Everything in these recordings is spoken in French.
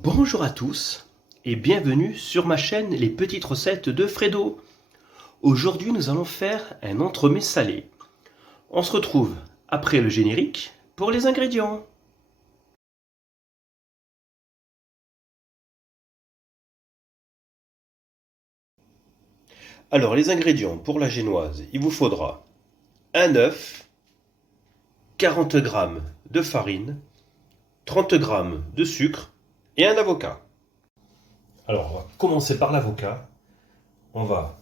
Bonjour à tous et bienvenue sur ma chaîne Les Petites Recettes de Fredo. Aujourd'hui nous allons faire un entremets salé. On se retrouve après le générique pour les ingrédients. Alors les ingrédients pour la génoise, il vous faudra un œuf, 40 g de farine, 30 g de sucre et un avocat. Alors on va commencer par l'avocat. On va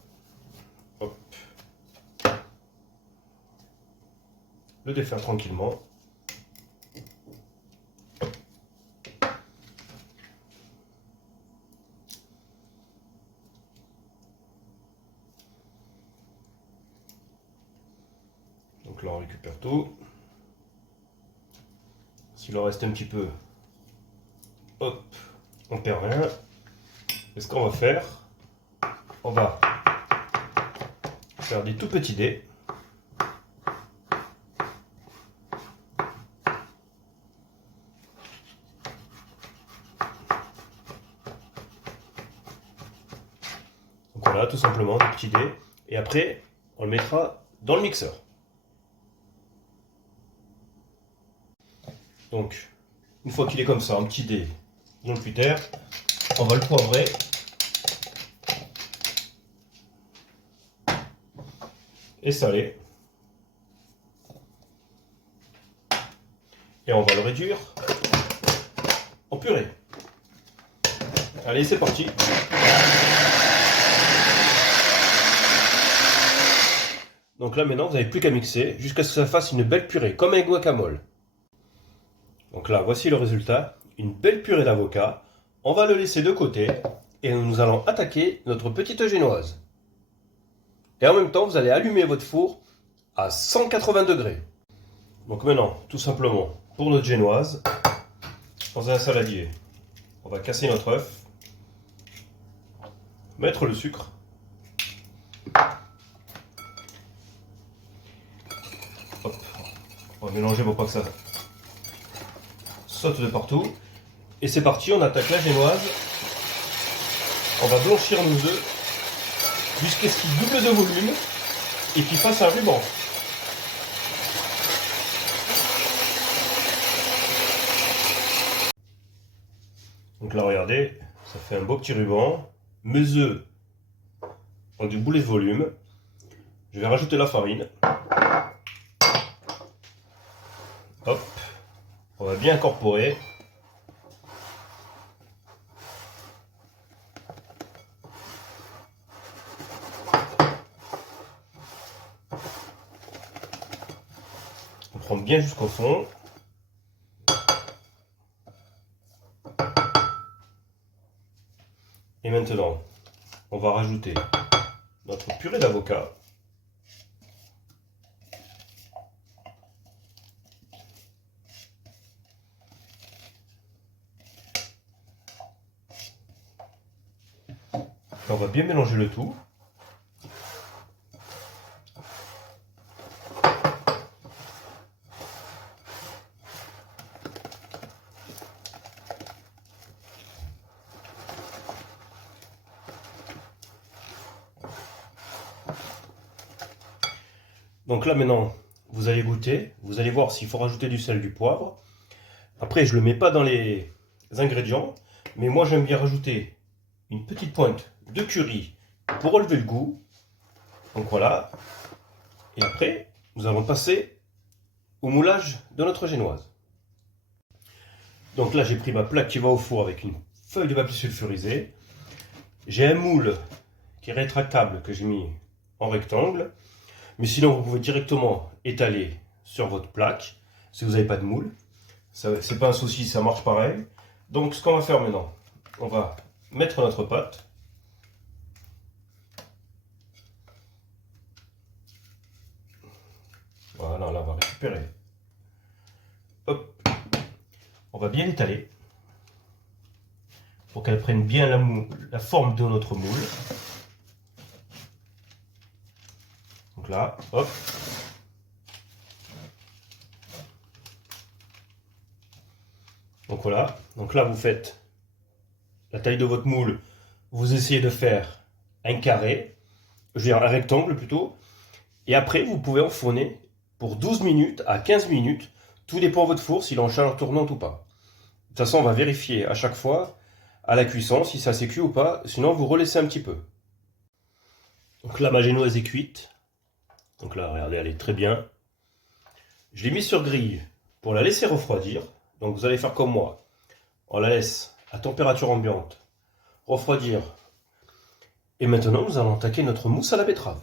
le défaire tranquillement. Donc là on récupère tout. S'il en reste un petit peu, hop, on perd rien. Et ce qu'on va faire, on va faire des tout petits dés. Donc voilà, tout simplement des petits dés. Et après, on le mettra dans le mixeur. Donc, une fois qu'il est comme ça, un petit dé dans le puter, on va le poivrer. Et saler. Et on va le réduire en purée. Allez, c'est parti. Donc là maintenant, vous n'avez plus qu'à mixer jusqu'à ce que ça fasse une belle purée, comme un guacamole. Donc là, voici le résultat. Une belle purée d'avocat. On va le laisser de côté et nous allons attaquer notre petite génoise. Et en même temps, vous allez allumer votre four à 180 degrés. Donc maintenant, tout simplement, pour notre génoise, dans un saladier, on va casser notre œuf, mettre le sucre, hop, on va mélanger pour pas que ça saute de partout. Et c'est parti, on attaque la génoise. On va blanchir nos œufs jusqu'à ce qu'ils doublent de volume et qu'ils fassent un ruban. Donc là, regardez, ça fait un beau petit ruban. Mes œufs ont du boulet de volume. Je vais rajouter la farine. Hop, on va bien incorporer. On prend bien jusqu'au fond. Et maintenant, on va rajouter notre purée d'avocat. On va bien mélanger le tout. Donc là maintenant, vous allez goûter, vous allez voir s'il faut rajouter du sel, du poivre. Après, je ne le mets pas dans les ingrédients, mais moi j'aime bien rajouter une petite pointe de curry pour relever le goût. Donc voilà. Et après, nous allons passer au moulage de notre génoise. Donc là, j'ai pris ma plaque qui va au four avec une feuille de papier sulfurisé. J'ai un moule qui est rétractable que j'ai mis en rectangle. Mais sinon, vous pouvez directement étaler sur votre plaque si vous n'avez pas de moule. C'est pas un souci, ça marche pareil. Donc ce qu'on va faire maintenant, on va mettre notre pâte. Voilà, là on va récupérer. Hop. On va bien étaler pour qu'elle prenne bien la forme de notre moule. Donc là, hop. Donc voilà, donc là vous faites la taille de votre moule, vous essayez de faire un carré, je veux dire un rectangle plutôt, et après vous pouvez enfourner pour 12 minutes à 15 minutes, tout dépend de votre four, s'il est en chaleur tournante ou pas. De toute façon, on va vérifier à chaque fois, à la cuisson, si ça s'est cuit ou pas, sinon vous relaissez un petit peu. Donc là, ma génoise est cuite. Donc là, regardez, elle est très bien. Je l'ai mise sur grille pour la laisser refroidir. Donc vous allez faire comme moi. On la laisse à température ambiante refroidir. Et maintenant, nous allons attaquer notre mousse à la betterave.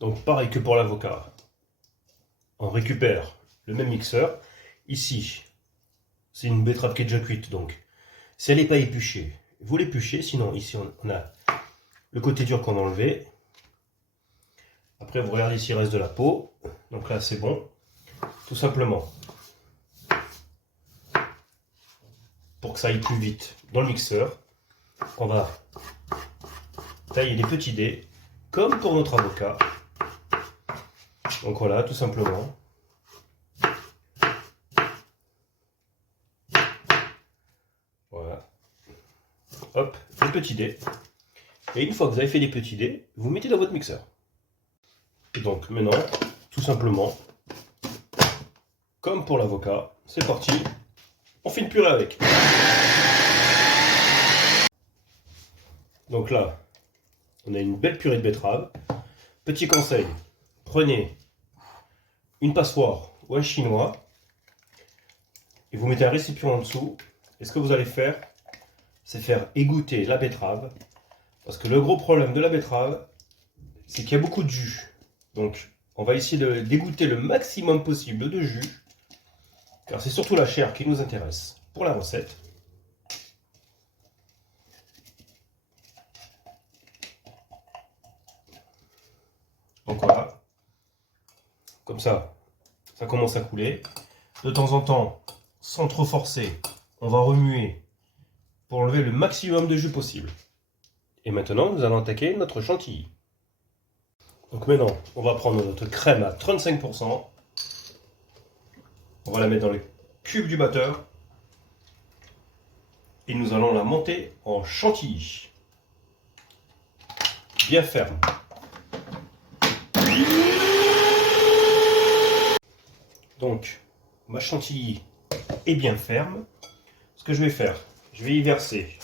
Donc pareil que pour l'avocat. On récupère le même mixeur. Ici, c'est une betterave qui est déjà cuite. Donc, si elle n'est pas épluchée, vous l'épluchez. Sinon, ici, on a le côté dur qu'on a enlevé. Après, vous regardez s'il reste de la peau. Donc là, c'est bon. Tout simplement, pour que ça aille plus vite dans le mixeur, on va tailler des petits dés, comme pour notre avocat. Donc voilà, tout simplement. Voilà. Hop, des petits dés. Et une fois que vous avez fait des petits dés, vous mettez dans votre mixeur. Et donc maintenant, tout simplement, comme pour l'avocat, c'est parti, on fait une purée avec. Donc là, on a une belle purée de betterave. Petit conseil, prenez une passoire ou un chinois et vous mettez un récipient en dessous. Et ce que vous allez faire, c'est faire égoutter la betterave. Parce que le gros problème de la betterave, c'est qu'il y a beaucoup de jus. Donc, on va essayer de d'égoutter le maximum possible de jus. Car c'est surtout la chair qui nous intéresse pour la recette. Donc voilà. Comme ça commence à couler. De temps en temps, sans trop forcer, on va remuer pour enlever le maximum de jus possible. Et maintenant, nous allons attaquer notre chantilly. Donc maintenant, on va prendre notre crème à 35%. On va la mettre dans le cube du batteur. Et nous allons la monter en chantilly. Bien ferme. Donc, ma chantilly est bien ferme. Ce que je vais faire, je vais y verser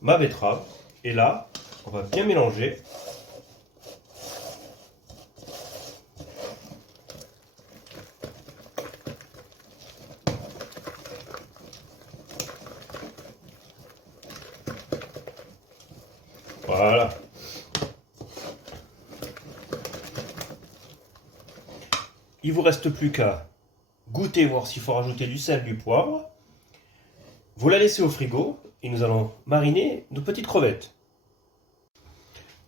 ma betterave. Et là, on va bien mélanger. Voilà. Il vous reste plus qu'à goûter, voir s'il faut rajouter du sel, du poivre. Vous la laissez au frigo et nous allons mariner nos petites crevettes.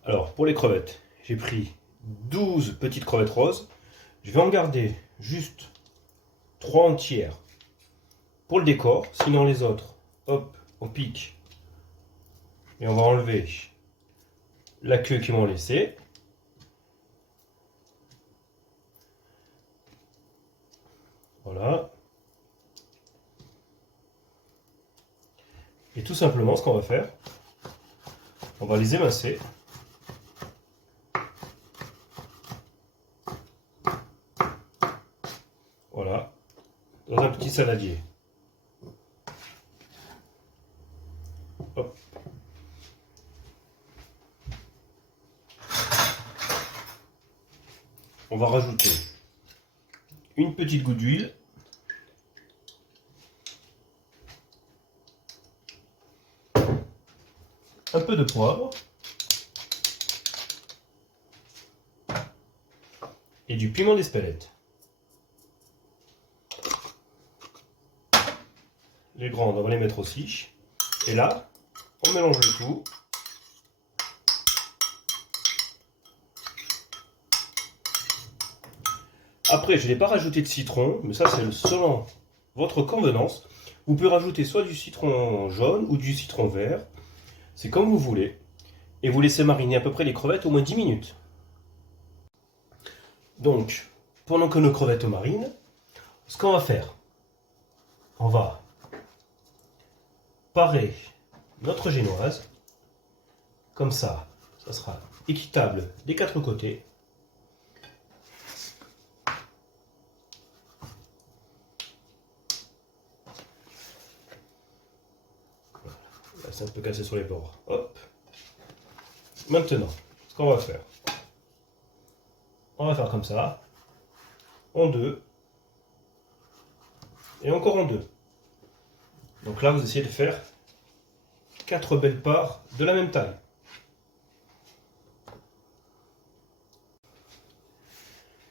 Alors, pour les crevettes, j'ai pris 12 petites crevettes roses. Je vais en garder juste 3 entières pour le décor. Sinon, les autres, hop, on pique. Et on va enlever la queue qu'ils m'ont laissée. Voilà. Et tout simplement, ce qu'on va faire, on va les émincer. Voilà. Dans un petit saladier. Hop. On va rajouter une petite goutte d'huile. Un peu de poivre. Et du piment d'Espelette. Les grandes, on va les mettre aussi. Et là, on mélange le tout. Après, je n'ai pas rajouté de citron, mais ça c'est selon votre convenance. Vous pouvez rajouter soit du citron jaune ou du citron vert. C'est comme vous voulez. Et vous laissez mariner à peu près les crevettes au moins 10 minutes. Donc, pendant que nos crevettes marinent, ce qu'on va faire, on va parer notre génoise. Comme ça sera équitable des quatre côtés. Voilà. Là, c'est un peu cassé sur les bords. Hop. Maintenant, ce qu'on va faire, on va faire comme ça, en deux, et encore en deux. Donc là, vous essayez de faire 4 belles parts de la même taille.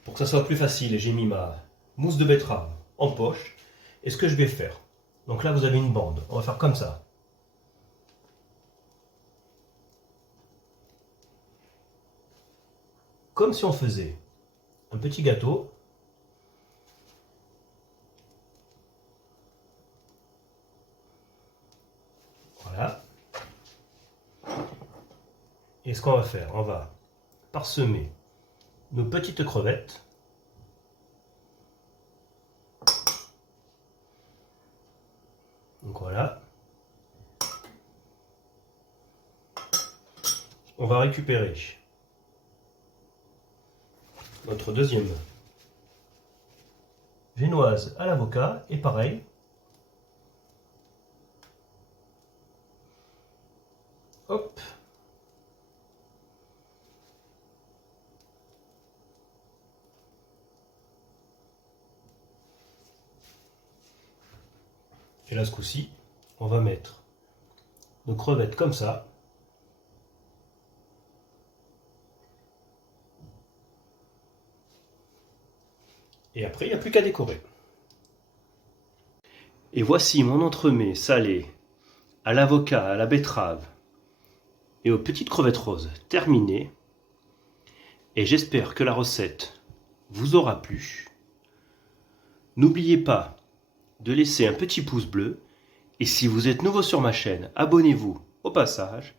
Pour que ça soit plus facile, j'ai mis ma mousse de betterave en poche. Et ce que je vais faire, donc là vous avez une bande, on va faire comme ça. Comme si on faisait un petit gâteau. Voilà. Et ce qu'on va faire, on va parsemer nos petites crevettes. Donc voilà. On va récupérer notre deuxième génoise à l'avocat et pareil. Hop. Et là, ce coup-ci, on va mettre nos crevettes comme ça. Et après, il n'y a plus qu'à décorer. Et voici mon entremets salé à l'avocat, à la betterave et aux petites crevettes roses terminé. Et j'espère que la recette vous aura plu. N'oubliez pas de laisser un petit pouce bleu. Et si vous êtes nouveau sur ma chaîne, abonnez-vous au passage.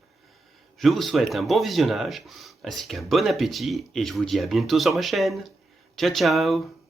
Je vous souhaite un bon visionnage ainsi qu'un bon appétit et je vous dis à bientôt sur ma chaîne. Ciao ciao!